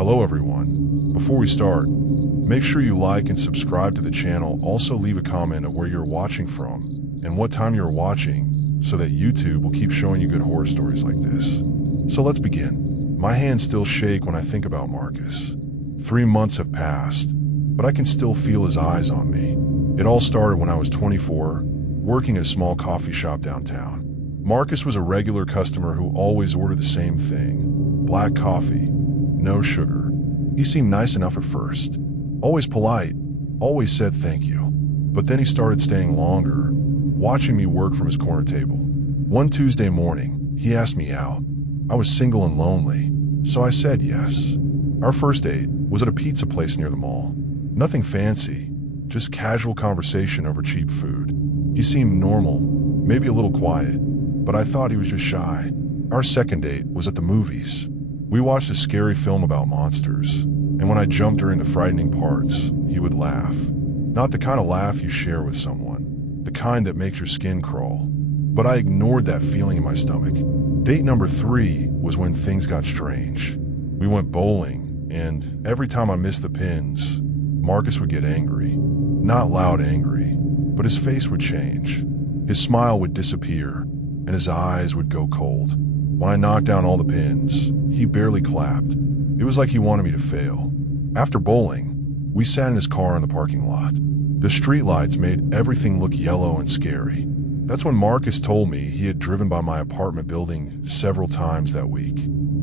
Hello everyone. Before we start, make sure you like and subscribe to the channel. Also leave a comment of where you're watching from and what time you're watching so that YouTube will keep showing you good horror stories like this. So let's begin. My hands still shake when I think about Marcus. 3 months have passed, but I can still feel his eyes on me. It all started when I was 24, working at a small coffee shop downtown. Marcus was a regular customer who always ordered the same thing: black coffee, no sugar. He seemed nice enough at first, always polite, always said thank you. But then he started staying longer, watching me work from his corner table. One Tuesday morning, he asked me out. I was single and lonely, so I said yes. Our first date was at a pizza place near the mall. Nothing fancy, just casual conversation over cheap food. He seemed normal, maybe a little quiet, but I thought he was just shy. Our second date was at the movies. We watched a scary film about monsters, and when I jumped during the frightening parts, he would laugh. Not the kind of laugh you share with someone, the kind that makes your skin crawl. But I ignored that feeling in my stomach. Date number 3 was when things got strange. We went bowling, and every time I missed the pins, Marcus would get angry. Not loud angry, but his face would change. His smile would disappear, and his eyes would go cold. When I knocked down all the pins, he barely clapped. It was like he wanted me to fail. After bowling, we sat in his car in the parking lot. The streetlights made everything look yellow and scary. That's when Marcus told me he had driven by my apartment building several times that week.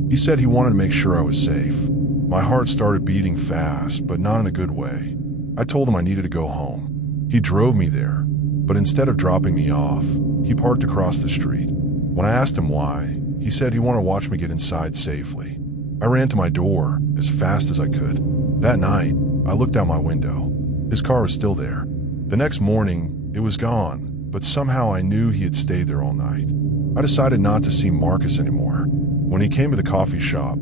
He said he wanted to make sure I was safe. My heart started beating fast, but not in a good way. I told him I needed to go home. He drove me there, but instead of dropping me off, he parked across the street. When I asked him why, he said he wanted to watch me get inside safely. I ran to my door as fast as I could. That night, I looked out my window. His car was still there. The next morning, it was gone, but somehow I knew he had stayed there all night. I decided not to see Marcus anymore. When he came to the coffee shop,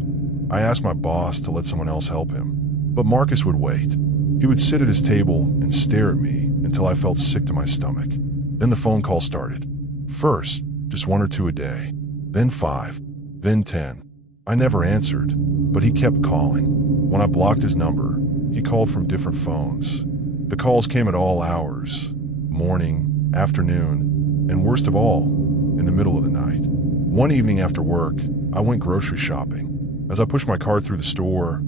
I asked my boss to let someone else help him, but Marcus would wait. He would sit at his table and stare at me until I felt sick to my stomach. Then the phone call started. First, just 1 or 2 a day, then 5, then 10. I never answered, but he kept calling. When I blocked his number, he called from different phones. The calls came at all hours, morning, afternoon, and worst of all, in the middle of the night. One evening after work, I went grocery shopping. As I pushed my cart through the store,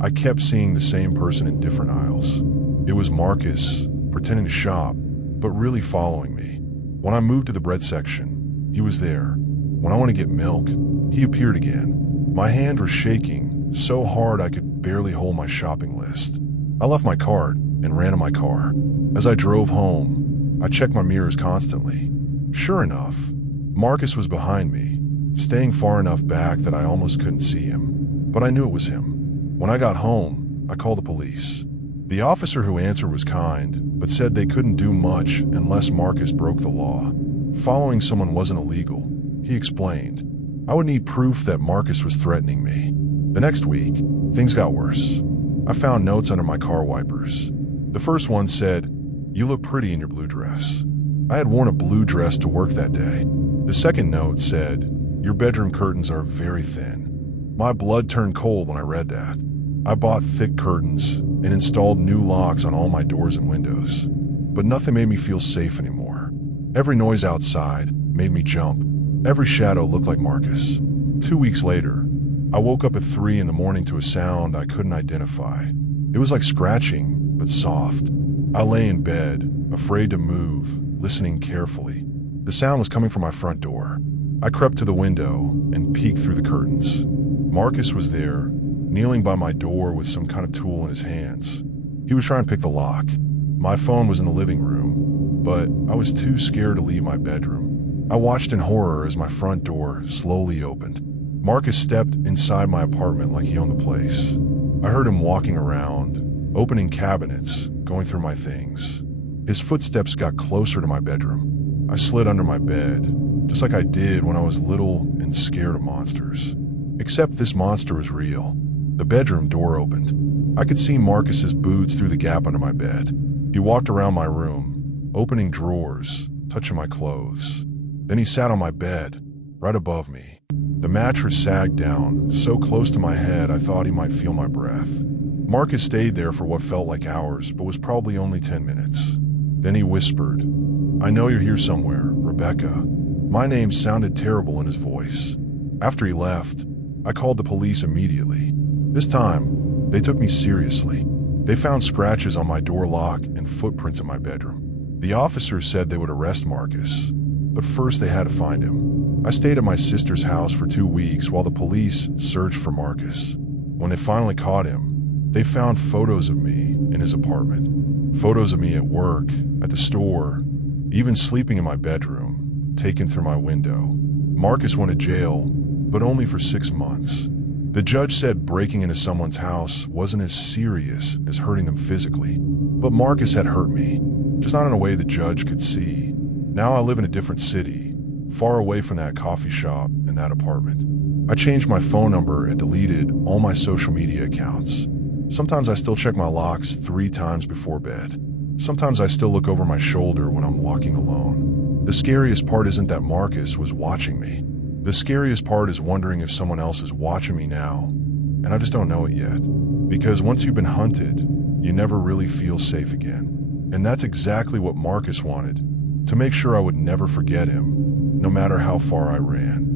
I kept seeing the same person in different aisles. It was Marcus, pretending to shop, but really following me. When I moved to the bread section, he was there. When I went to get milk, he appeared again. My hand was shaking so hard I could barely hold my shopping list. I left my cart and ran to my car. As I drove home, I checked my mirrors constantly. Sure enough, Marcus was behind me, staying far enough back that I almost couldn't see him. But I knew it was him. When I got home, I called the police. The officer who answered was kind, but said they couldn't do much unless Marcus broke the law. Following someone wasn't illegal, he explained. I would need proof that Marcus was threatening me. The next week, things got worse. I found notes under my car wipers. The first one said, "You look pretty in your blue dress." I had worn a blue dress to work that day. The second note said, "Your bedroom curtains are very thin." My blood turned cold when I read that. I bought thick curtains and installed new locks on all my doors and windows. But nothing made me feel safe anymore. Every noise outside made me jump. Every shadow looked like Marcus. 2 weeks later, I woke up at 3 in the morning to a sound I couldn't identify. It was like scratching, but soft. I lay in bed, afraid to move, listening carefully. The sound was coming from my front door. I crept to the window and peeked through the curtains. Marcus was there, kneeling by my door with some kind of tool in his hands. He was trying to pick the lock. My phone was in the living room, but I was too scared to leave my bedroom. I watched in horror as my front door slowly opened. Marcus stepped inside my apartment like he owned the place. I heard him walking around, opening cabinets, going through my things. His footsteps got closer to my bedroom. I slid under my bed, just like I did when I was little and scared of monsters. Except this monster was real. The bedroom door opened. I could see Marcus's boots through the gap under my bed. He walked around my room, opening drawers, touching my clothes. Then he sat on my bed, right above me. The mattress sagged down, so close to my head I thought he might feel my breath. Marcus stayed there for what felt like hours, but was probably only 10 minutes. Then he whispered, "I know you're here somewhere, Rebecca." My name sounded terrible in his voice. After he left, I called the police immediately. This time, they took me seriously. They found scratches on my door lock and footprints in my bedroom. The officers said they would arrest Marcus, but first they had to find him. I stayed at my sister's house for 2 weeks while the police searched for Marcus. When they finally caught him, they found photos of me in his apartment. Photos of me at work, at the store, even sleeping in my bedroom, taken through my window. Marcus went to jail, but only for 6 months. The judge said breaking into someone's house wasn't as serious as hurting them physically, but Marcus had hurt me, just not in a way the judge could see. Now I live in a different city, far away from that coffee shop and that apartment. I changed my phone number and deleted all my social media accounts. Sometimes I still check my locks 3 times before bed. Sometimes I still look over my shoulder when I'm walking alone. The scariest part isn't that Marcus was watching me. The scariest part is wondering if someone else is watching me now, and I just don't know it yet. Because once you've been hunted, you never really feel safe again. And that's exactly what Marcus wanted, to make sure I would never forget him, no matter how far I ran.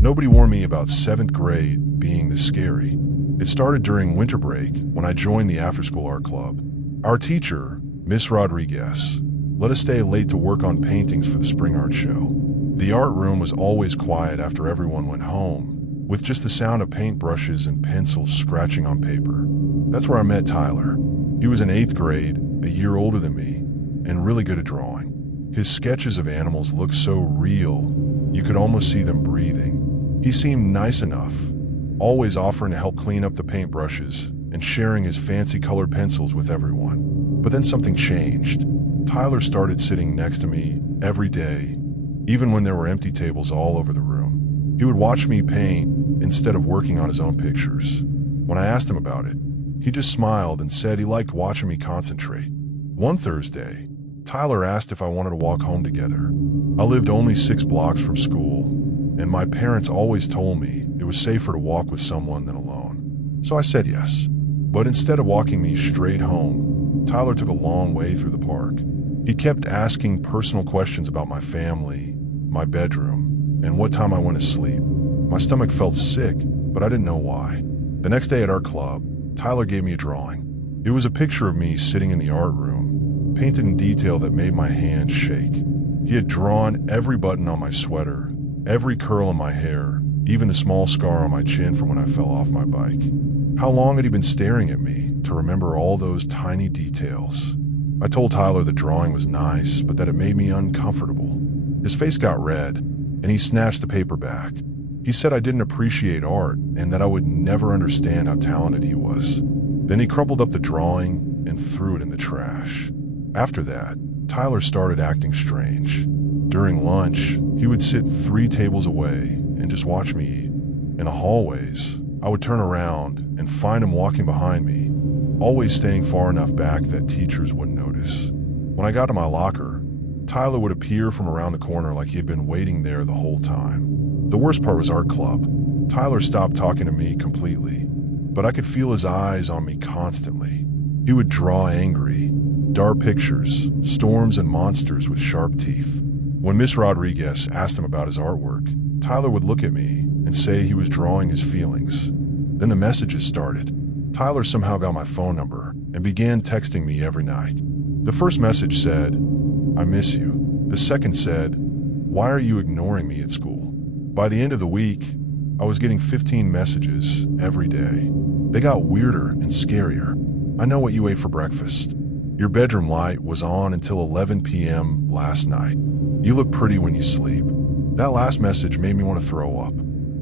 Nobody warned me about 7th grade being this scary. It started during winter break when I joined the after-school art club. Our teacher, Miss Rodriguez, let us stay late to work on paintings for the spring art show. The art room was always quiet after everyone went home, with just the sound of paintbrushes and pencils scratching on paper. That's where I met Tyler. He was in 8th grade, a year older than me, and really good at drawing. His sketches of animals looked so real, you could almost see them breathing. He seemed nice enough, always offering to help clean up the paintbrushes and sharing his fancy colored pencils with everyone. But then something changed. Tyler started sitting next to me every day, even when there were empty tables all over the room. He would watch me paint instead of working on his own pictures. When I asked him about it, he just smiled and said he liked watching me concentrate. One Thursday, Tyler asked if I wanted to walk home together. I lived only 6 blocks from school, and my parents always told me it was safer to walk with someone than alone. So I said yes. But instead of walking me straight home, Tyler took a long way through the park. He kept asking personal questions about my family, my bedroom, and what time I went to sleep. My stomach felt sick, but I didn't know why. The next day at our club, Tyler gave me a drawing. It was a picture of me sitting in the art room, painted in detail that made my hands shake. He had drawn every button on my sweater, every curl in my hair, even the small scar on my chin from when I fell off my bike. How long had he been staring at me to remember all those tiny details? I told Tyler the drawing was nice, but that it made me uncomfortable. His face got red, and he snatched the paper back. He said I didn't appreciate art and that I would never understand how talented he was. Then he crumpled up the drawing and threw it in the trash. After that, Tyler started acting strange. During lunch, he would sit 3 tables away and just watch me eat. In the hallways, I would turn around and find him walking behind me, always staying far enough back that teachers wouldn't notice. When I got to my locker, Tyler would appear from around the corner like he had been waiting there the whole time. The worst part was art club. Tyler stopped talking to me completely, but I could feel his eyes on me constantly. He would draw angry, dark pictures, storms and monsters with sharp teeth. When Miss Rodriguez asked him about his artwork, Tyler would look at me and say he was drawing his feelings. Then the messages started. Tyler somehow got my phone number and began texting me every night. The first message said, "I miss you." The second said, "Why are you ignoring me at school?" By the end of the week, I was getting 15 messages every day. They got weirder and scarier. "I know what you ate for breakfast. Your bedroom light was on until 11 p.m. last night. You look pretty when you sleep." That last message made me want to throw up.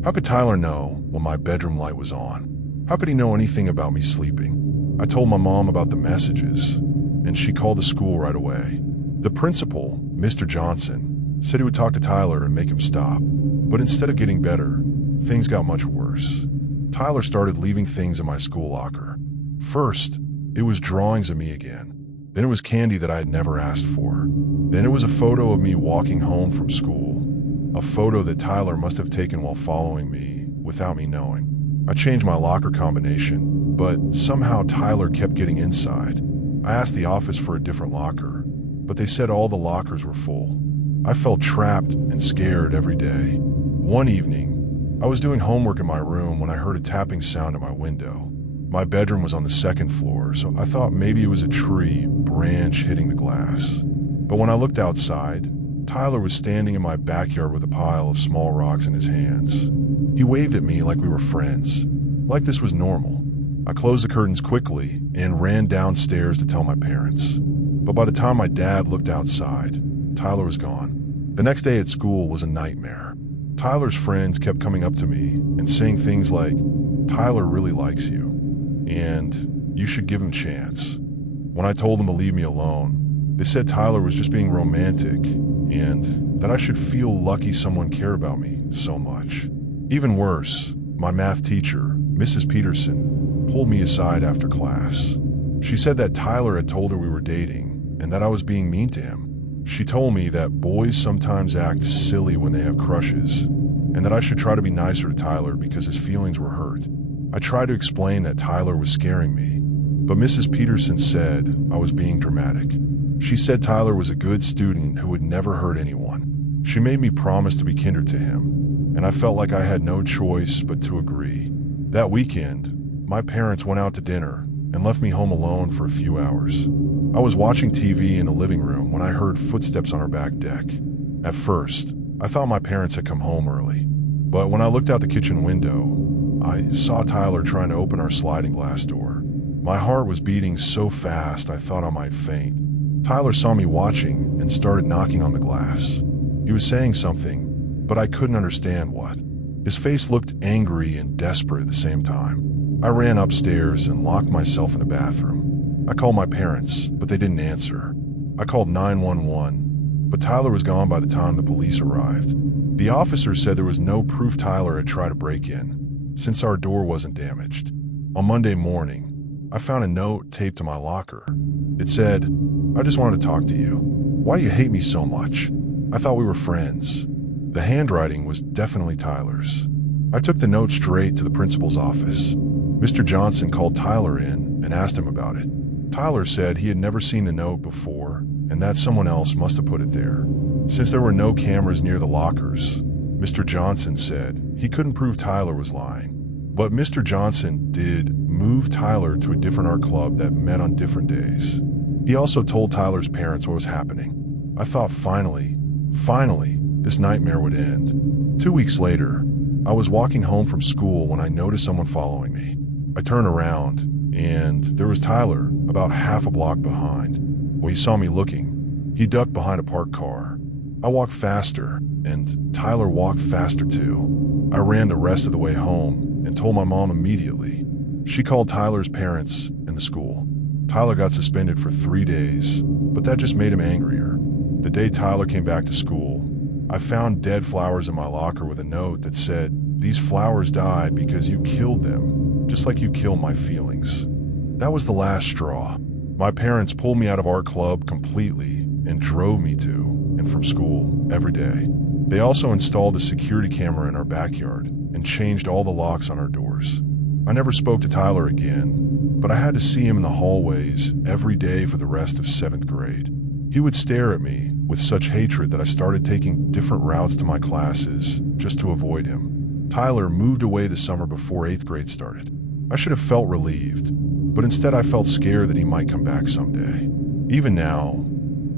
How could Tyler know when my bedroom light was on? How could he know anything about me sleeping? I told my mom about the messages, and she called the school right away. The principal, Mr. Johnson, said he would talk to Tyler and make him stop. But instead of getting better, things got much worse. Tyler started leaving things in my school locker. First, it was drawings of me again. Then it was candy that I had never asked for. Then it was a photo of me walking home from school. a photo that Tyler must have taken while following me without me knowing. I changed my locker combination, but somehow Tyler kept getting inside. I asked the office for a different locker, but they said all the lockers were full. I felt trapped and scared every day. One evening, I was doing homework in my room when I heard a tapping sound at my window. My bedroom was on the second floor, so I thought maybe it was a tree branch hitting the glass. But when I looked outside, Tyler was standing in my backyard with a pile of small rocks in his hands. He waved at me like we were friends, like this was normal. I closed the curtains quickly and ran downstairs to tell my parents. But by the time my dad looked outside, Tyler was gone. The next day at school was a nightmare. Tyler's friends kept coming up to me and saying things like, "Tyler really likes you, and you should give him a chance." When I told them to leave me alone, they said Tyler was just being romantic and that I should feel lucky someone cared about me so much. Even worse, my math teacher, Mrs. Peterson, pulled me aside after class. She said that Tyler had told her we were dating and that I was being mean to him. She told me that boys sometimes act silly when they have crushes and that I should try to be nicer to Tyler because his feelings were hurt. I tried to explain that Tyler was scaring me, but Mrs. Peterson said I was being dramatic. She said Tyler was a good student who would never hurt anyone. She made me promise to be kinder to him, and I felt like I had no choice but to agree. That weekend, my parents went out to dinner and left me home alone for a few hours. I was watching TV in the living room when I heard footsteps on our back deck. At first, I thought my parents had come home early, but when I looked out the kitchen window, I saw Tyler trying to open our sliding glass door. My heart was beating so fast I thought I might faint. Tyler saw me watching and started knocking on the glass. He was saying something, but I couldn't understand what. His face looked angry and desperate at the same time. I ran upstairs and locked myself in the bathroom. I called my parents, but they didn't answer. I called 911, but Tyler was gone by the time the police arrived. The officer said there was no proof Tyler had tried to break in, since our door wasn't damaged. On Monday morning, I found a note taped to my locker. It said, "I just wanted to talk to you. Why do you hate me so much? I thought we were friends." The handwriting was definitely Tyler's. I took the note straight to the principal's office. Mr. Johnson called Tyler in and asked him about it. Tyler said he had never seen the note before and that someone else must have put it there. Since there were no cameras near the lockers, Mr. Johnson said he couldn't prove Tyler was lying. But Mr. Johnson did move Tyler to a different art club that met on different days. He also told Tyler's parents what was happening. I thought finally, this nightmare would end. 2 weeks later, I was walking home from school when I noticed someone following me. I turned around, and there was Tyler about half a block behind. When he saw me looking, he ducked behind a parked car. I walked faster, and Tyler walked faster too. I ran the rest of the way home and told my mom immediately. She called Tyler's parents and the school. Tyler got suspended for 3 days, but that just made him angrier. The day Tyler came back to school, I found dead flowers in my locker with a note that said, "These flowers died because you killed them, just like you killed my feelings." That was the last straw. My parents pulled me out of art club completely and drove me to and from school every day. They also installed a security camera in our backyard and changed all the locks on our doors. I never spoke to Tyler again, but I had to see him in the hallways every day for the rest of 7th grade. He would stare at me with such hatred that I started taking different routes to my classes just to avoid him. Tyler moved away the summer before 8th grade started. I should have felt relieved, but instead I felt scared that he might come back someday. Even now,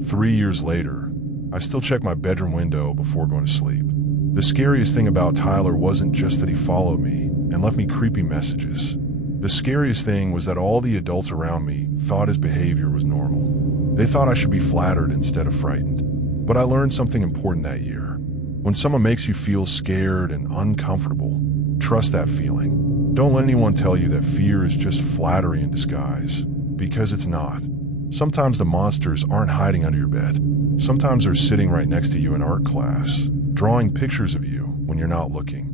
3 years later, I still check my bedroom window before going to sleep. The scariest thing about Tyler wasn't just that he followed me and left me creepy messages. The scariest thing was that all the adults around me thought his behavior was normal. They thought I should be flattered instead of frightened. But I learned something important that year. When someone makes you feel scared and uncomfortable, trust that feeling. Don't let anyone tell you that fear is just flattery in disguise, because it's not. Sometimes the monsters aren't hiding under your bed. Sometimes they're sitting right next to you in art class, drawing pictures of you when you're not looking.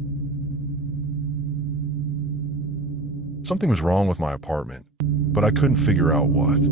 Something was wrong with my apartment, but I couldn't figure out what.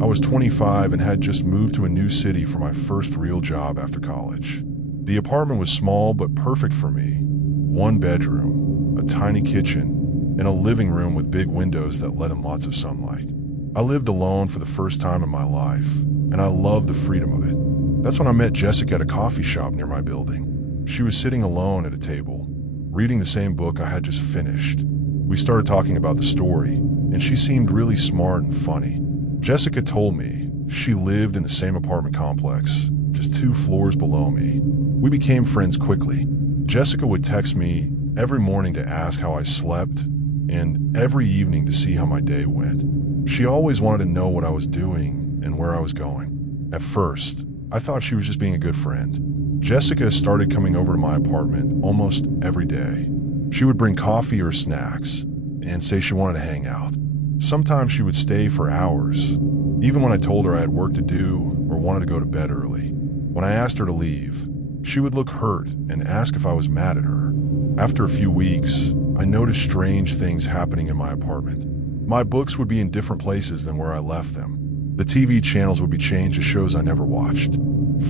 I was 25 and had just moved to a new city for my first real job after college. The apartment was small but perfect for me. One bedroom, a tiny kitchen, and a living room with big windows that let in lots of sunlight. I lived alone for the first time in my life, and I loved the freedom of it. That's when I met Jessica at a coffee shop near my building. She was sitting alone at a table, reading the same book I had just finished. We started talking about the story, and she seemed really smart and funny. Jessica told me she lived in the same apartment complex, just 2 floors below me. We became friends quickly. Jessica would text me every morning to ask how I slept, and every evening to see how my day went. She always wanted to know what I was doing and where I was going. At first, I thought she was just being a good friend. Jessica started coming over to my apartment almost every day. She would bring coffee or snacks and say she wanted to hang out. Sometimes she would stay for hours, even when I told her I had work to do or wanted to go to bed early. When I asked her to leave, she would look hurt and ask if I was mad at her. After a few weeks, I noticed strange things happening in my apartment. My books would be in different places than where I left them. The TV channels would be changed to shows I never watched.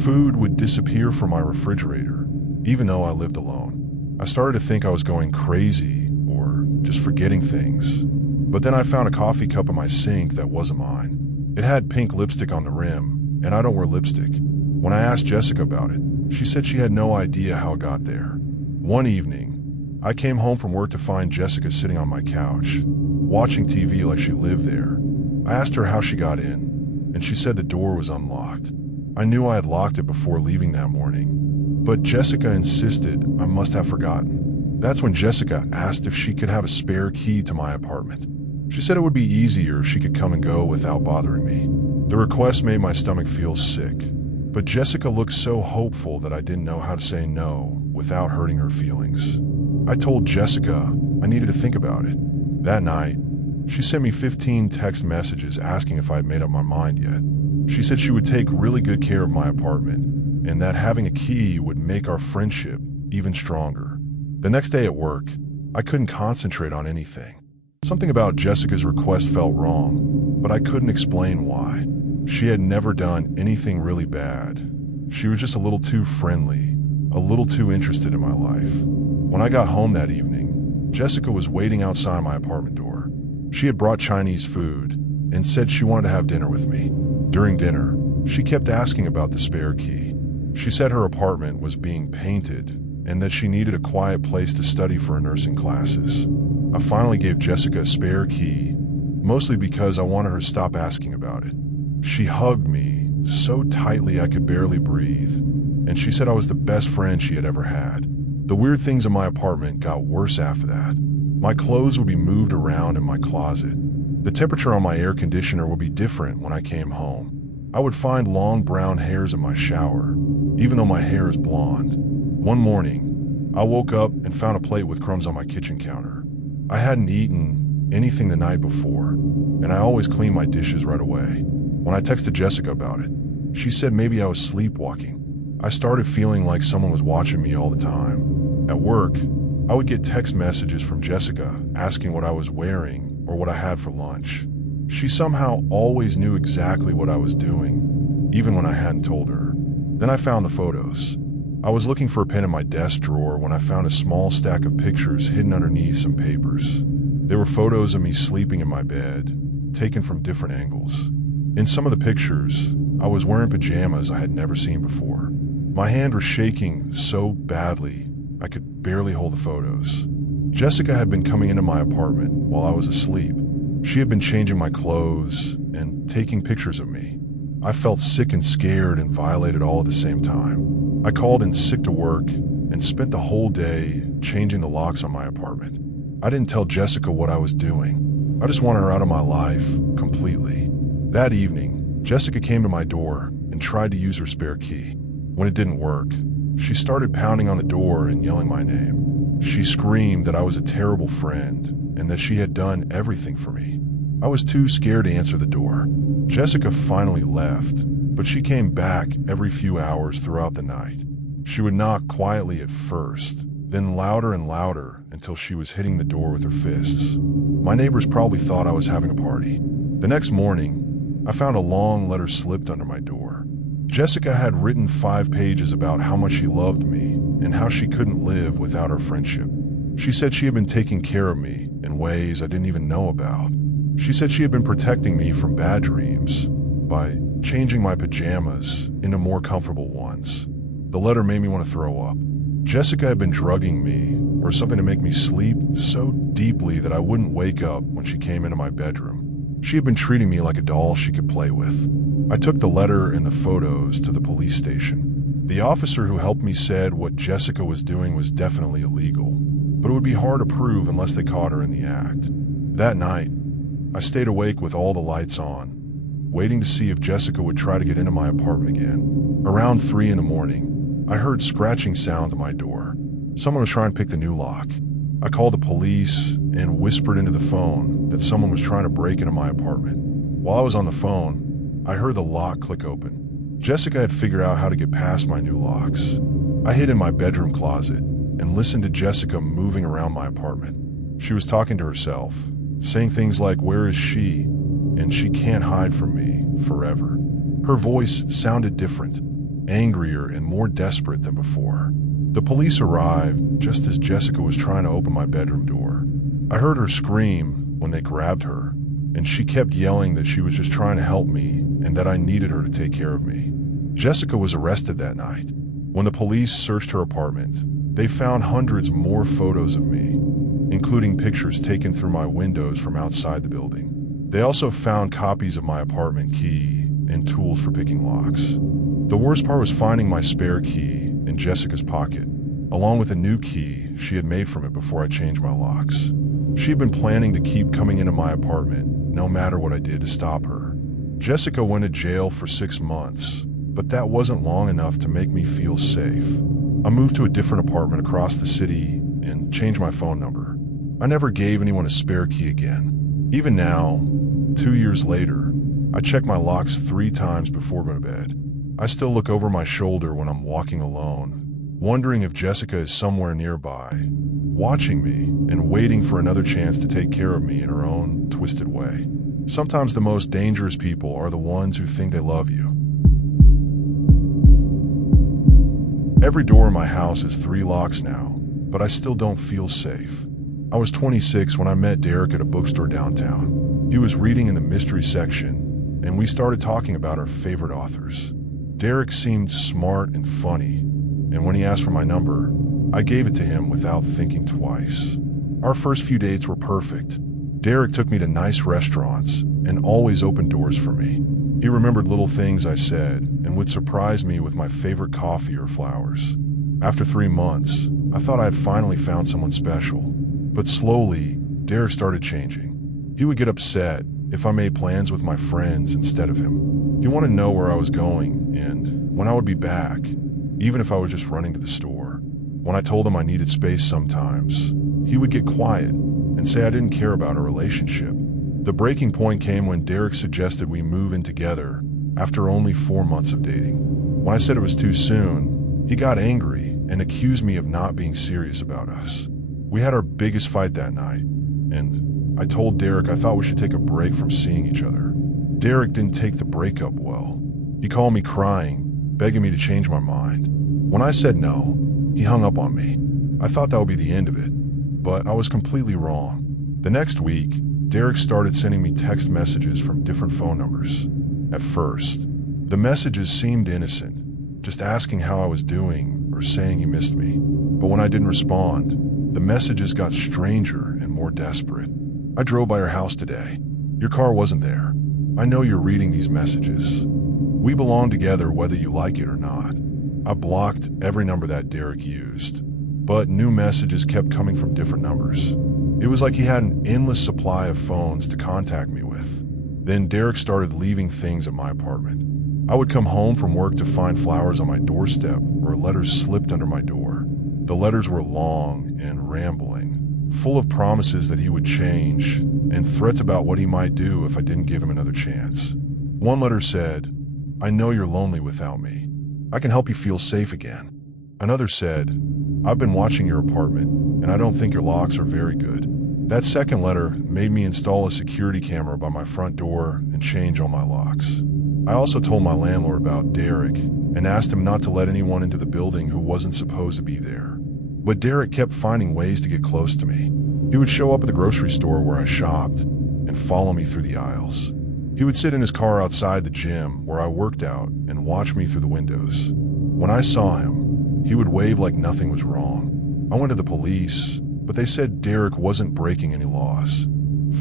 Food would disappear from my refrigerator, even though I lived alone. I started to think I was going crazy or just forgetting things. But then I found a coffee cup in my sink that wasn't mine. It had pink lipstick on the rim, and I don't wear lipstick. When I asked Jessica about it, she said she had no idea how it got there. One evening, I came home from work to find Jessica sitting on my couch, watching TV like she lived there. I asked her how she got in, and she said the door was unlocked. I knew I had locked it before leaving that morning, but Jessica insisted I must have forgotten. That's when Jessica asked if she could have a spare key to my apartment. She said it would be easier if she could come and go without bothering me. The request made my stomach feel sick, but Jessica looked so hopeful that I didn't know how to say no without hurting her feelings. I told Jessica I needed to think about it. That night, she sent me 15 text messages asking if I had made up my mind yet. She said she would take really good care of my apartment and that having a key would make our friendship even stronger. The next day at work, I couldn't concentrate on anything. Something about Jessica's request felt wrong, but I couldn't explain why. She had never done anything really bad. She was just a little too friendly, a little too interested in my life. When I got home that evening, Jessica was waiting outside my apartment door. She had brought Chinese food and said she wanted to have dinner with me. During dinner, she kept asking about the spare key. She said her apartment was being painted and that she needed a quiet place to study for her nursing classes. I finally gave Jessica a spare key, mostly because I wanted her to stop asking about it. She hugged me so tightly I could barely breathe, and she said I was the best friend she had ever had. The weird things in my apartment got worse after that. My clothes would be moved around in my closet. The temperature on my air conditioner would be different when I came home. I would find long brown hairs in my shower, even though my hair is blonde. One morning, I woke up and found a plate with crumbs on my kitchen counter. I hadn't eaten anything the night before, and I always clean my dishes right away. When I texted Jessica about it, she said maybe I was sleepwalking. I started feeling like someone was watching me all the time. At work, I would get text messages from Jessica asking what I was wearing or what I had for lunch. She somehow always knew exactly what I was doing, even when I hadn't told her. Then I found the photos. I was looking for a pen in my desk drawer when I found a small stack of pictures hidden underneath some papers. They were photos of me sleeping in my bed, taken from different angles. In some of the pictures, I was wearing pajamas I had never seen before. My hand was shaking so badly, I could barely hold the photos. Jessica had been coming into my apartment while I was asleep. She had been changing my clothes and taking pictures of me. I felt sick and scared and violated all at the same time. I called in sick to work and spent the whole day changing the locks on my apartment. I didn't tell Jessica what I was doing. I just wanted her out of my life completely. That evening, Jessica came to my door and tried to use her spare key. When it didn't work, she started pounding on the door and yelling my name. She screamed that I was a terrible friend and that she had done everything for me. I was too scared to answer the door. Jessica finally left, but she came back every few hours throughout the night. She would knock quietly at first, then louder and louder until she was hitting the door with her fists. My neighbors probably thought I was having a party. The next morning, I found a long letter slipped under my door. Jessica had written 5 pages about how much she loved me and how she couldn't live without our friendship. She said she had been taking care of me in ways I didn't even know about. She said she had been protecting me from bad dreams by changing my pajamas into more comfortable ones. The letter made me want to throw up. Jessica had been drugging me or something to make me sleep so deeply that I wouldn't wake up when she came into my bedroom. She had been treating me like a doll she could play with. I took the letter and the photos to the police station. The officer who helped me said what Jessica was doing was definitely illegal, but it would be hard to prove unless they caught her in the act. That night, I stayed awake with all the lights on, waiting to see if Jessica would try to get into my apartment again. Around 3 in the morning, I heard scratching sounds at my door. Someone was trying to pick the new lock. I called the police and whispered into the phone that someone was trying to break into my apartment. While I was on the phone, I heard the lock click open. Jessica had figured out how to get past my new locks. I hid in my bedroom closet and listened to Jessica moving around my apartment. She was talking to herself, saying things like, "Where is she?" and "She can't hide from me forever." Her voice sounded different, angrier and more desperate than before. The police arrived just as Jessica was trying to open my bedroom door. I heard her scream when they grabbed her, and she kept yelling that she was just trying to help me and that I needed her to take care of me. Jessica was arrested that night. When the police searched her apartment, they found hundreds more photos of me, including pictures taken through my windows from outside the building. They also found copies of my apartment key and tools for picking locks. The worst part was finding my spare key in Jessica's pocket, along with a new key she had made from it before I changed my locks. She had been planning to keep coming into my apartment no matter what I did to stop her. Jessica went to jail for 6 months, but that wasn't long enough to make me feel safe. I moved to a different apartment across the city and changed my phone number. I never gave anyone a spare key again. Even now, 2 years later, I check my locks 3 times before going to bed. I still look over my shoulder when I'm walking alone, wondering if Jessica is somewhere nearby, watching me and waiting for another chance to take care of me in her own twisted way. Sometimes the most dangerous people are the ones who think they love you. Every door in my house has 3 locks now, but I still don't feel safe. I was 26 when I met Derek at a bookstore downtown. He was reading in the mystery section, and we started talking about our favorite authors. Derek seemed smart and funny, and when he asked for my number, I gave it to him without thinking twice. Our first few dates were perfect. Derek took me to nice restaurants and always opened doors for me. He remembered little things I said and would surprise me with my favorite coffee or flowers. After 3 months, I thought I had finally found someone special. But slowly, Derek started changing. He would get upset if I made plans with my friends instead of him. He wanted to know where I was going and when I would be back, even if I was just running to the store. When I told him I needed space sometimes, he would get quiet and say I didn't care about our relationship. The breaking point came when Derek suggested we move in together after only 4 months of dating. When I said it was too soon, he got angry and accused me of not being serious about us. We had our biggest fight that night, and I told Derek I thought we should take a break from seeing each other. Derek didn't take the breakup well. He called me crying, begging me to change my mind. When I said no, he hung up on me. I thought that would be the end of it, but I was completely wrong. The next week, Derek started sending me text messages from different phone numbers. At first, the messages seemed innocent, just asking how I was doing or saying he missed me. But when I didn't respond, the messages got stranger and more desperate. "I drove by your house today. Your car wasn't there. I know you're reading these messages. We belong together whether you like it or not." I blocked every number that Derek used, but new messages kept coming from different numbers. It was like he had an endless supply of phones to contact me with. Then Derek started leaving things at my apartment. I would come home from work to find flowers on my doorstep or letters slipped under my door. The letters were long and rambling, full of promises that he would change and threats about what he might do if I didn't give him another chance. One letter said, "I know you're lonely without me. I can help you feel safe again." Another said, "I've been watching your apartment, and I don't think your locks are very good." That second letter made me install a security camera by my front door and change all my locks. I also told my landlord about Derek and asked him not to let anyone into the building who wasn't supposed to be there. But Derek kept finding ways to get close to me. He would show up at the grocery store where I shopped and follow me through the aisles. He would sit in his car outside the gym where I worked out and watch me through the windows. When I saw him, he would wave like nothing was wrong. I went to the police, but they said Derek wasn't breaking any laws.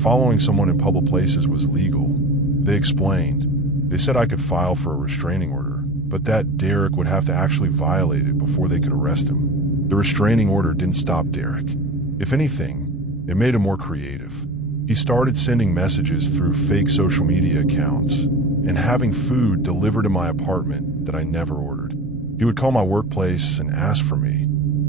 Following someone in public places was legal. They explained. They said I could file for a restraining order, but that Derek would have to actually violate it before they could arrest him. The restraining order didn't stop Derek. If anything, it made him more creative. He started sending messages through fake social media accounts and having food delivered to my apartment that I never ordered. He would call my workplace and ask for me,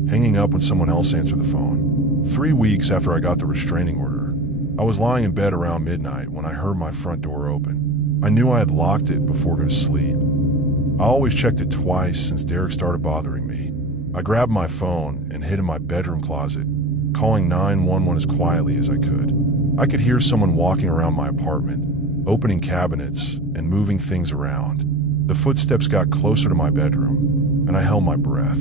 hanging up when someone else answered the phone. 3 weeks after I got the restraining order, I was lying in bed around midnight when I heard my front door open. I knew I had locked it before going to sleep. I always checked it twice since Derek started bothering me. I grabbed my phone and hid in my bedroom closet, calling 911 as quietly as I could. I could hear someone walking around my apartment, opening cabinets and moving things around. The footsteps got closer to my bedroom, and I held my breath.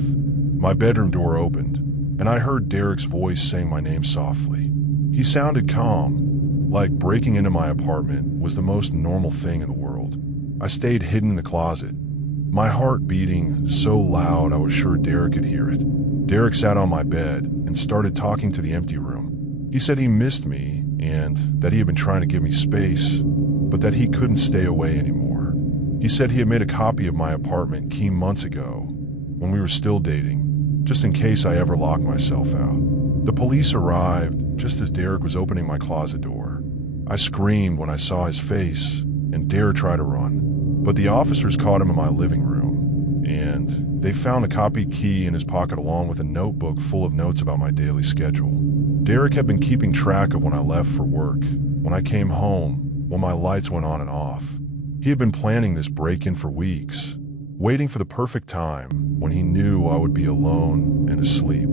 My bedroom door opened, and I heard Derek's voice saying my name softly. He sounded calm, like breaking into my apartment was the most normal thing in the world. I stayed hidden in the closet, my heart beating so loud I was sure Derek could hear it. Derek sat on my bed and started talking to the empty room. He said he missed me and that he had been trying to give me space, but that he couldn't stay away anymore. He said he had made a copy of my apartment key months ago, when we were still dating, just in case I ever locked myself out. The police arrived just as Derek was opening my closet door. I screamed when I saw his face and dared try to run, but the officers caught him in my living room, and they found a copied key in his pocket along with a notebook full of notes about my daily schedule. Derek had been keeping track of when I left for work, when I came home, when my lights went on and off. He had been planning this break-in for weeks, waiting for the perfect time when he knew I would be alone and asleep.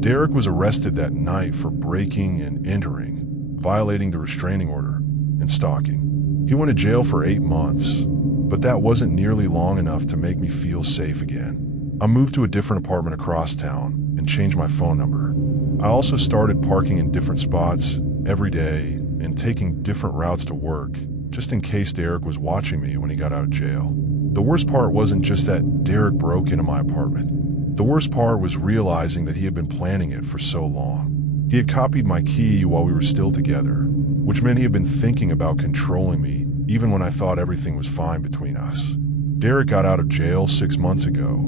Derek was arrested that night for breaking and entering, violating the restraining order, and stalking. He went to jail for 8 months, but that wasn't nearly long enough to make me feel safe again. I moved to a different apartment across town and changed my phone number. I also started parking in different spots every day and taking different routes to work, just in case Derek was watching me when he got out of jail. The worst part wasn't just that Derek broke into my apartment. The worst part was realizing that he had been planning it for so long. He had copied my key while we were still together, which meant he had been thinking about controlling me even when I thought everything was fine between us. Derek got out of jail 6 months ago,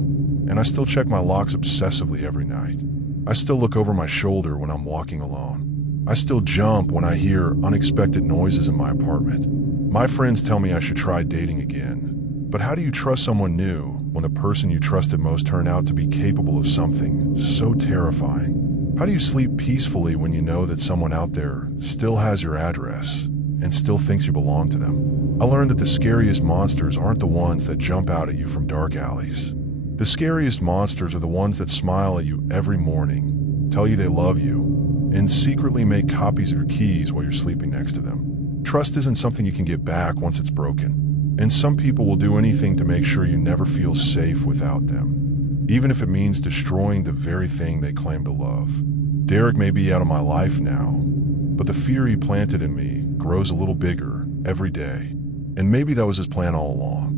and I still check my locks obsessively every night. I still look over my shoulder when I'm walking alone. I still jump when I hear unexpected noises in my apartment. My friends tell me I should try dating again. But how do you trust someone new when the person you trusted most turned out to be capable of something so terrifying? How do you sleep peacefully when you know that someone out there still has your address and still thinks you belong to them? I learned that the scariest monsters aren't the ones that jump out at you from dark alleys. The scariest monsters are the ones that smile at you every morning, tell you they love you, and secretly make copies of your keys while you're sleeping next to them. Trust isn't something you can get back once it's broken, and some people will do anything to make sure you never feel safe without them, even if it means destroying the very thing they claim to love. Derek may be out of my life now, but the fear he planted in me grows a little bigger every day, and maybe that was his plan all along.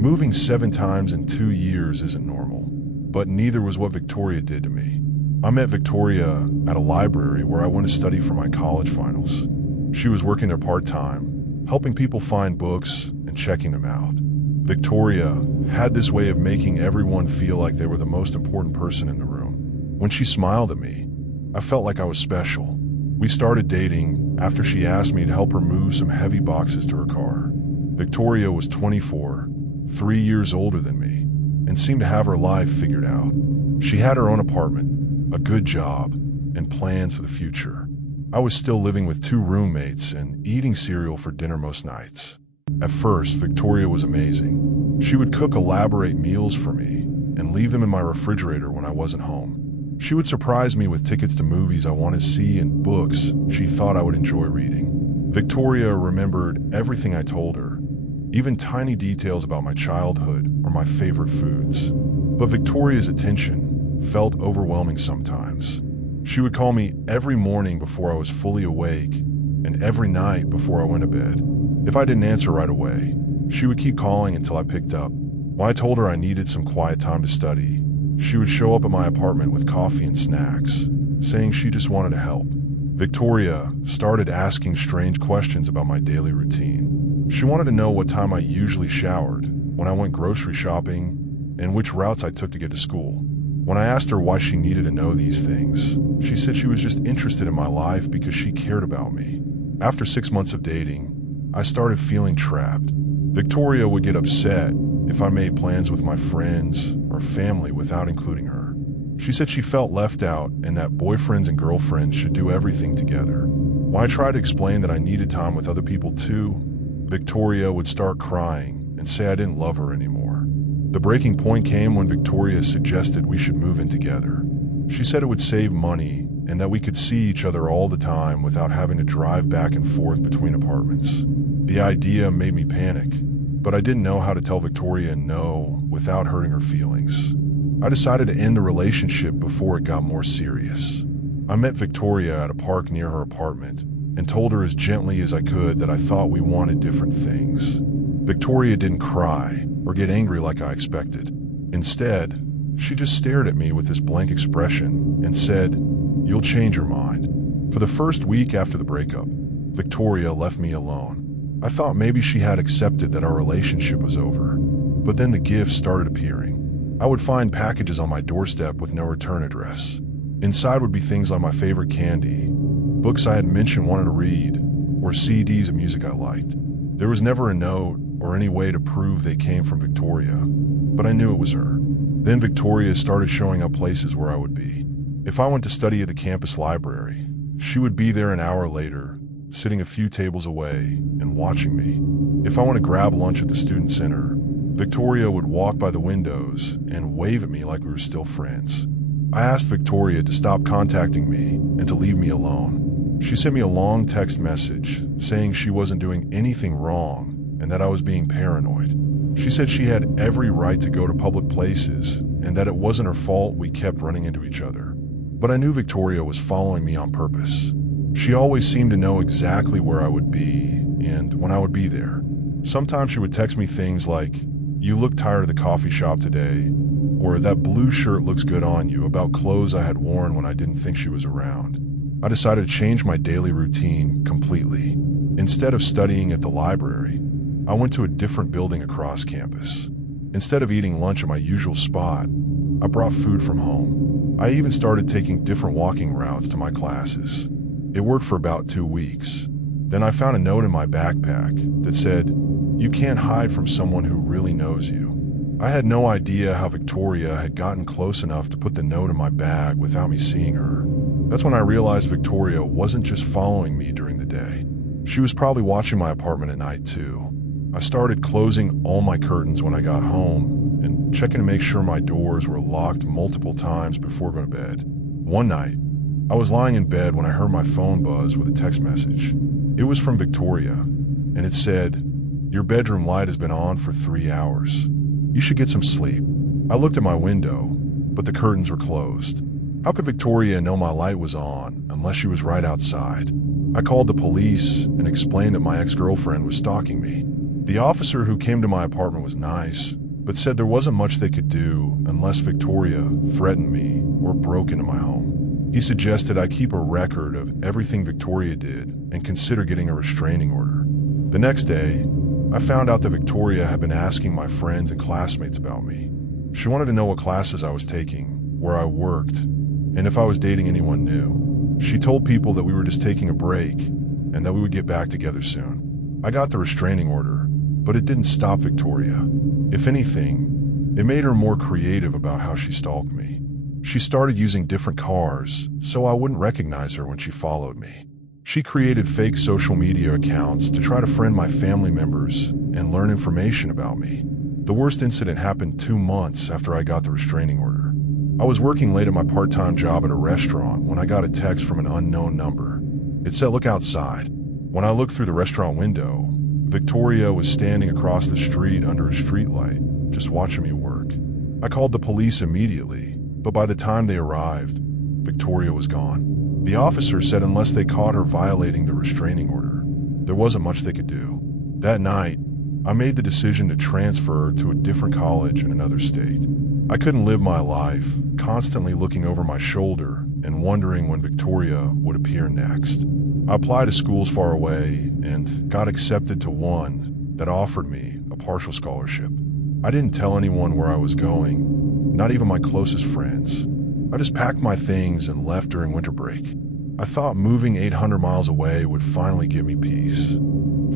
Moving 7 times in 2 years isn't normal, but neither was what Victoria did to me. I met Victoria at a library where I went to study for my college finals. She was working there part-time, helping people find books and checking them out. Victoria had this way of making everyone feel like they were the most important person in the room. When she smiled at me, I felt like I was special. We started dating after she asked me to help her move some heavy boxes to her car. Victoria was 24, 3 years older than me, and seemed to have her life figured out. She had her own apartment, a good job, and plans for the future. I was still living with 2 roommates and eating cereal for dinner most nights. At first, Victoria was amazing. She would cook elaborate meals for me and leave them in my refrigerator when I wasn't home. She would surprise me with tickets to movies I wanted to see and books she thought I would enjoy reading. Victoria remembered everything I told her, even tiny details about my childhood or my favorite foods. But Victoria's attention felt overwhelming sometimes. She would call me every morning before I was fully awake and every night before I went to bed. If I didn't answer right away, she would keep calling until I picked up. When I told her I needed some quiet time to study, she would show up at my apartment with coffee and snacks, saying she just wanted to help. Victoria started asking strange questions about my daily routine. She wanted to know what time I usually showered, when I went grocery shopping, and which routes I took to get to school. When I asked her why she needed to know these things, she said she was just interested in my life because she cared about me. After 6 months of dating, I started feeling trapped. Victoria would get upset if I made plans with my friends or family without including her. She said she felt left out and that boyfriends and girlfriends should do everything together. When I tried to explain that I needed time with other people too, Victoria would start crying and say I didn't love her anymore. The breaking point came when Victoria suggested we should move in together. She said it would save money and that we could see each other all the time without having to drive back and forth between apartments. The idea made me panic, but I didn't know how to tell Victoria no without hurting her feelings. I decided to end the relationship before it got more serious. I met Victoria at a park near her apartment and told her as gently as I could that I thought we wanted different things. Victoria didn't cry or get angry like I expected. Instead, she just stared at me with this blank expression and said, "You'll change your mind." For the first week after the breakup, Victoria left me alone. I thought maybe she had accepted that our relationship was over, but then the gifts started appearing. I would find packages on my doorstep with no return address. Inside would be things like my favorite candy, books I had mentioned wanted to read, or CDs of music I liked. There was never a note or any way to prove they came from Victoria, but I knew it was her. Then Victoria started showing up places where I would be. If I went to study at the campus library, she would be there an hour later, sitting a few tables away and watching me. If I went to grab lunch at the student center, Victoria would walk by the windows and wave at me like we were still friends. I asked Victoria to stop contacting me and to leave me alone. She sent me a long text message saying she wasn't doing anything wrong and that I was being paranoid. She said she had every right to go to public places and that it wasn't her fault we kept running into each other. But I knew Victoria was following me on purpose. She always seemed to know exactly where I would be and when I would be there. Sometimes she would text me things like, "You look tired of the coffee shop today," or "That blue shirt looks good on you," about clothes I had worn when I didn't think she was around. I decided to change my daily routine completely. Instead of studying at the library, I went to a different building across campus. Instead of eating lunch at my usual spot, I brought food from home. I even started taking different walking routes to my classes. It worked for about 2 weeks. Then I found a note in my backpack that said, "You can't hide from someone who really knows you." I had no idea how Victoria had gotten close enough to put the note in my bag without me seeing her. That's when I realized Victoria wasn't just following me during the day. She was probably watching my apartment at night too. I started closing all my curtains when I got home and checking to make sure my doors were locked multiple times before going to bed. One night, I was lying in bed when I heard my phone buzz with a text message. It was from Victoria, and it said, "Your bedroom light has been on for 3 hours. You should get some sleep." I looked at my window, but the curtains were closed. How could Victoria know my light was on unless she was right outside? I called the police and explained that my ex-girlfriend was stalking me. The officer who came to my apartment was nice, but said there wasn't much they could do unless Victoria threatened me or broke into my home. He suggested I keep a record of everything Victoria did and consider getting a restraining order. The next day, I found out that Victoria had been asking my friends and classmates about me. She wanted to know what classes I was taking, where I worked, and if I was dating anyone new. She told people that we were just taking a break and that we would get back together soon. I got the restraining order, but it didn't stop Victoria. If anything, it made her more creative about how she stalked me. She started using different cars so I wouldn't recognize her when she followed me. She created fake social media accounts to try to friend my family members and learn information about me. The worst incident happened 2 months after I got the restraining order. I was working late at my part-time job at a restaurant when I got a text from an unknown number. It said, "Look outside." When I looked through the restaurant window, Victoria was standing across the street under a streetlight, just watching me work. I called the police immediately, but by the time they arrived, Victoria was gone. The officer said unless they caught her violating the restraining order, there wasn't much they could do. That night, I made the decision to transfer to a different college in another state. I couldn't live my life constantly looking over my shoulder and wondering when Victoria would appear next. I applied to schools far away and got accepted to one that offered me a partial scholarship. I didn't tell anyone where I was going, not even my closest friends. I just packed my things and left during winter break. I thought moving 800 miles away would finally give me peace.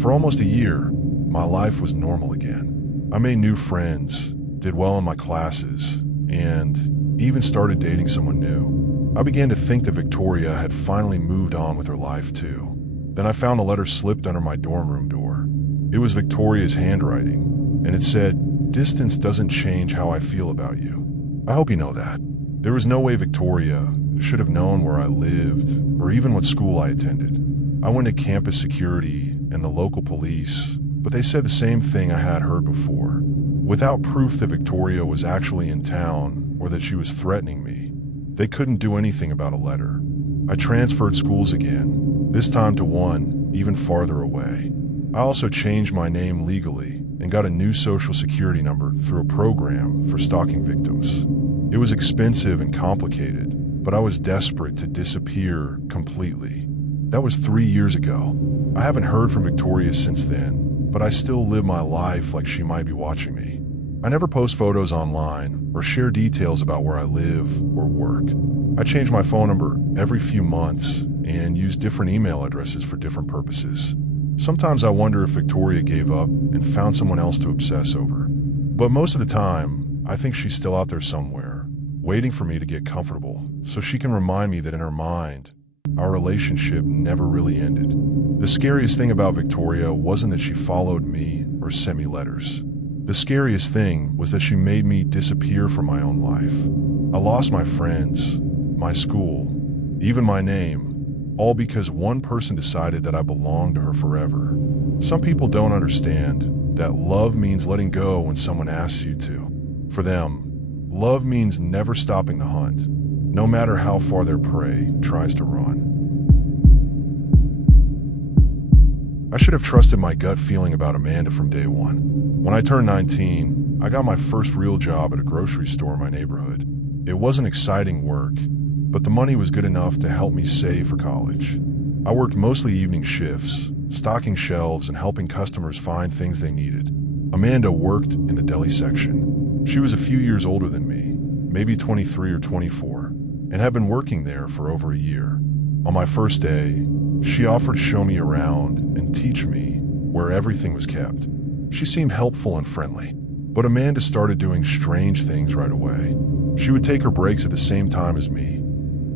For almost a year, my life was normal again. I made new friends, did well in my classes, and even started dating someone new. I began to think that Victoria had finally moved on with her life too. Then I found a letter slipped under my dorm room door. It was Victoria's handwriting, and it said, "Distance doesn't change how I feel about you. I hope you know that." There was no way Victoria should have known where I lived or even what school I attended. I went to campus security and the local police, but they said the same thing I had heard before. Without proof that Victoria was actually in town or that she was threatening me, they couldn't do anything about a letter. I transferred schools again, this time to one even farther away. I also changed my name legally and got a new social security number through a program for stalking victims. It was expensive and complicated, but I was desperate to disappear completely. That was 3 years ago. I haven't heard from Victoria since then, but I still live my life like she might be watching me. I never post photos online or share details about where I live or work. I change my phone number every few months and use different email addresses for different purposes. Sometimes I wonder if Victoria gave up and found someone else to obsess over. But most of the time, I think she's still out there somewhere, waiting for me to get comfortable so she can remind me that in her mind, our relationship never really ended. The scariest thing about Victoria wasn't that she followed me or sent me letters. The scariest thing was that she made me disappear from my own life. I lost my friends, my school, even my name, all because one person decided that I belonged to her forever. Some people don't understand that love means letting go when someone asks you to. For them, love means never stopping the hunt, no matter how far their prey tries to run. I should have trusted my gut feeling about Amanda from day one. When I turned 19, I got my first real job at a grocery store in my neighborhood. It wasn't exciting work, but the money was good enough to help me save for college. I worked mostly evening shifts, stocking shelves and helping customers find things they needed. Amanda worked in the deli section. She was a few years older than me, maybe 23 or 24, and had been working there for over a year. On my first day, she offered to show me around and teach me where everything was kept. She seemed helpful and friendly, but Amanda started doing strange things right away. She would take her breaks at the same time as me,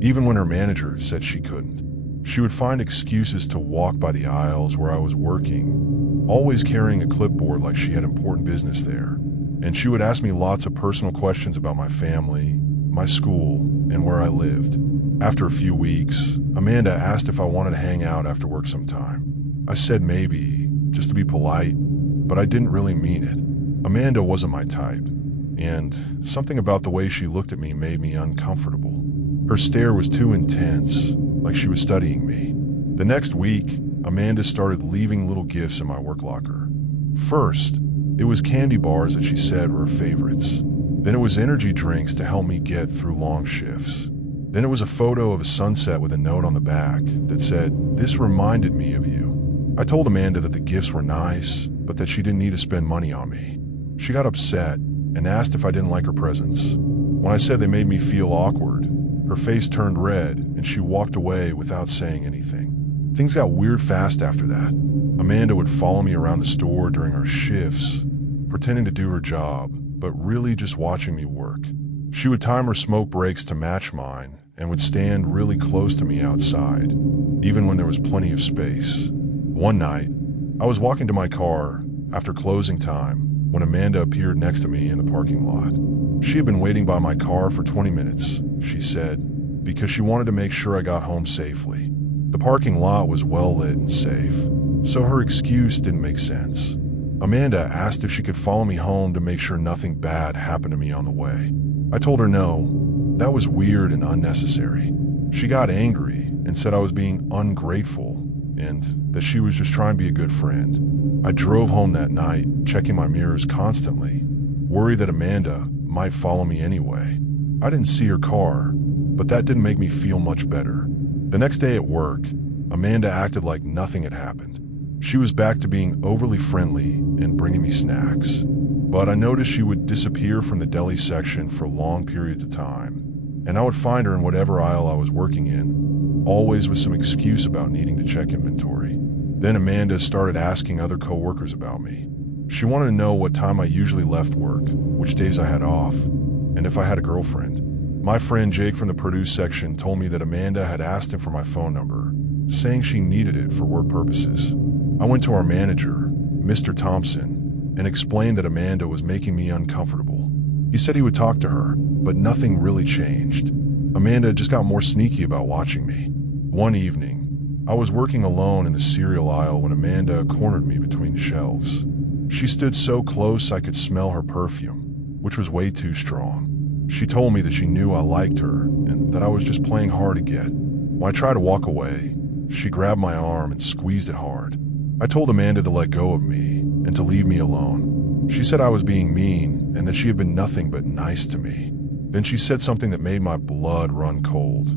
even when her manager said she couldn't. She would find excuses to walk by the aisles where I was working, always carrying a clipboard like she had important business there. And she would ask me lots of personal questions about my family, my school, and where I lived. After a few weeks, Amanda asked if I wanted to hang out after work sometime. I said maybe, just to be polite, but I didn't really mean it. Amanda wasn't my type, and something about the way she looked at me made me uncomfortable. Her stare was too intense, like she was studying me. The next week, Amanda started leaving little gifts in my work locker. First, it was candy bars that she said were her favorites. Then it was energy drinks to help me get through long shifts. Then it was a photo of a sunset with a note on the back that said, "This reminded me of you." I told Amanda that the gifts were nice, but that she didn't need to spend money on me. She got upset and asked if I didn't like her presents. When I said they made me feel awkward, her face turned red and she walked away without saying anything. Things got weird fast after that. Amanda would follow me around the store during our shifts, pretending to do her job, but really just watching me work. She would time her smoke breaks to match mine and would stand really close to me outside, even when there was plenty of space. One night, I was walking to my car after closing time when Amanda appeared next to me in the parking lot. She had been waiting by my car for 20 minutes, she said, because she wanted to make sure I got home safely. The parking lot was well lit and safe, so her excuse didn't make sense. Amanda asked if she could follow me home to make sure nothing bad happened to me on the way. I told her no, that was weird and unnecessary. She got angry and said I was being ungrateful and that she was just trying to be a good friend. I drove home that night, checking my mirrors constantly, worried that Amanda might follow me anyway. I didn't see her car, but that didn't make me feel much better. The next day at work, Amanda acted like nothing had happened. She was back to being overly friendly and bringing me snacks. But I noticed she would disappear from the deli section for long periods of time, and I would find her in whatever aisle I was working in, always with some excuse about needing to check inventory. Then Amanda started asking other coworkers about me. She wanted to know what time I usually left work, which days I had off, and if I had a girlfriend. My friend Jake from the produce section told me that Amanda had asked him for my phone number, saying she needed it for work purposes. I went to our manager, Mr. Thompson, and explained that Amanda was making me uncomfortable. He said he would talk to her, but nothing really changed. Amanda just got more sneaky about watching me. One evening, I was working alone in the cereal aisle when Amanda cornered me between shelves. She stood so close I could smell her perfume, which was way too strong. She told me that she knew I liked her and that I was just playing hard to get. When I tried to walk away, she grabbed my arm and squeezed it hard. I told Amanda to let go of me and to leave me alone. She said I was being mean and that she had been nothing but nice to me. Then she said something that made my blood run cold.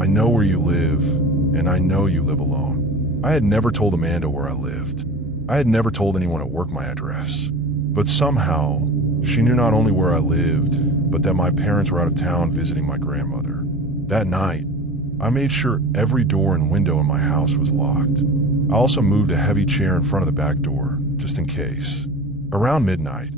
I know where you live, and I know you live alone. I had never told Amanda where I lived. I had never told anyone at work my address. But somehow, she knew not only where I lived, but that my parents were out of town visiting my grandmother. That night, I made sure every door and window in my house was locked. I also moved a heavy chair in front of the back door, just in case. Around midnight,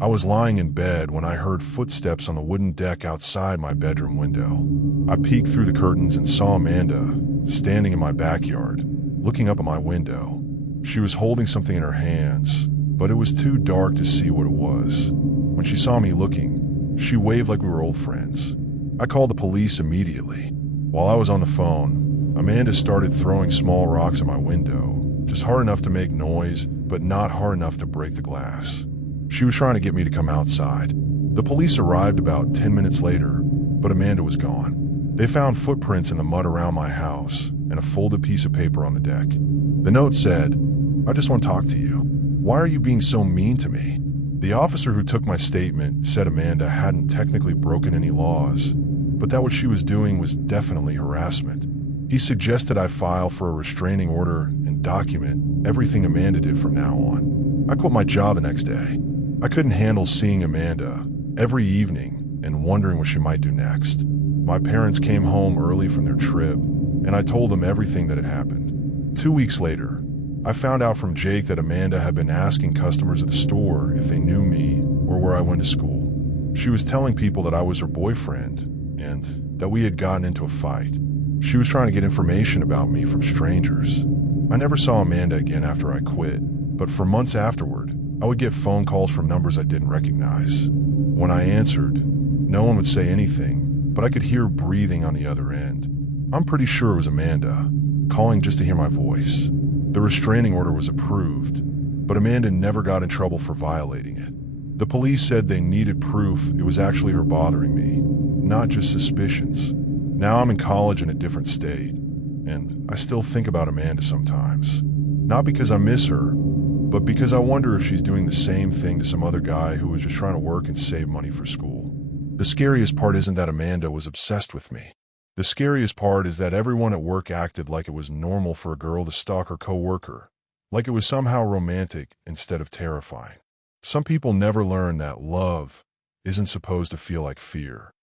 I was lying in bed when I heard footsteps on the wooden deck outside my bedroom window. I peeked through the curtains and saw Amanda standing in my backyard, looking up at my window. She was holding something in her hands, but it was too dark to see what it was. When she saw me looking, she waved like we were old friends. I called the police immediately. While I was on the phone, Amanda started throwing small rocks at my window, just hard enough to make noise, but not hard enough to break the glass. She was trying to get me to come outside. The police arrived about 10 minutes later, but Amanda was gone. They found footprints in the mud around my house and a folded piece of paper on the deck. The note said, "I just want to talk to you. Why are you being so mean to me?" The officer who took my statement said Amanda hadn't technically broken any laws, but that what she was doing was definitely harassment. He suggested I file for a restraining order and document everything Amanda did from now on. I quit my job the next day. I couldn't handle seeing Amanda every evening and wondering what she might do next. My parents came home early from their trip, and I told them everything that had happened. 2 weeks later, I found out from Jake that Amanda had been asking customers at the store if they knew me or where I went to school. She was telling people that I was her boyfriend and that we had gotten into a fight. She was trying to get information about me from strangers. I never saw Amanda again after I quit, but for months afterward, I would get phone calls from numbers I didn't recognize. When I answered, no one would say anything, but I could hear breathing on the other end. I'm pretty sure it was Amanda, calling just to hear my voice. The restraining order was approved, but Amanda never got in trouble for violating it. The police said they needed proof it was actually her bothering me, not just suspicions. Now I'm in college in a different state, and I still think about Amanda sometimes. Not because I miss her, but because I wonder if she's doing the same thing to some other guy who was just trying to work and save money for school. The scariest part isn't that Amanda was obsessed with me. The scariest part is that everyone at work acted like it was normal for a girl to stalk her coworker, like it was somehow romantic instead of terrifying. Some people never learn that love isn't supposed to feel like fear.